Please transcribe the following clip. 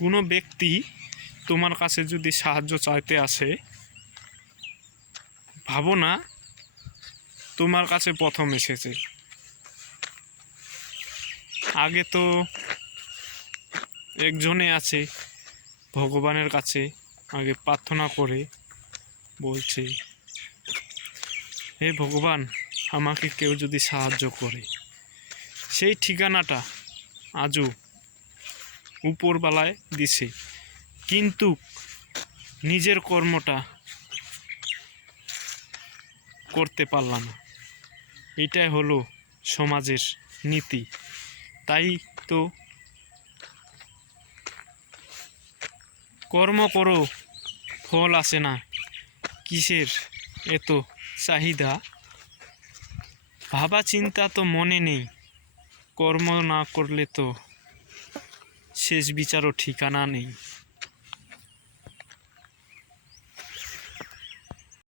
কোনো ব্যক্তি তোমার কাছে যদি সাহায্য চাইতে আসে, ভাবো না তোমার কাছে প্রথম এসেছে। আগে তো একজনে আছে ভগবানের কাছে আগে প্রার্থনা করে বলছে, হে ভগবান, আমাকে কেউ যদি সাহায্য করে। সেই ঠিকানাটা আজও উপরবেলায় দিছে, কিন্তু নিজের কর্মটা করতে পারলাম না। এটাই হলো সমাজের নীতি। তাই তো কর্ম করো, ফল আসে না, কিসের এত চাহিদা? ভাবা চিন্তা তো মনে নেই, কর্ম না করলে তো শেষ বিচারও ঠিকানা নেই।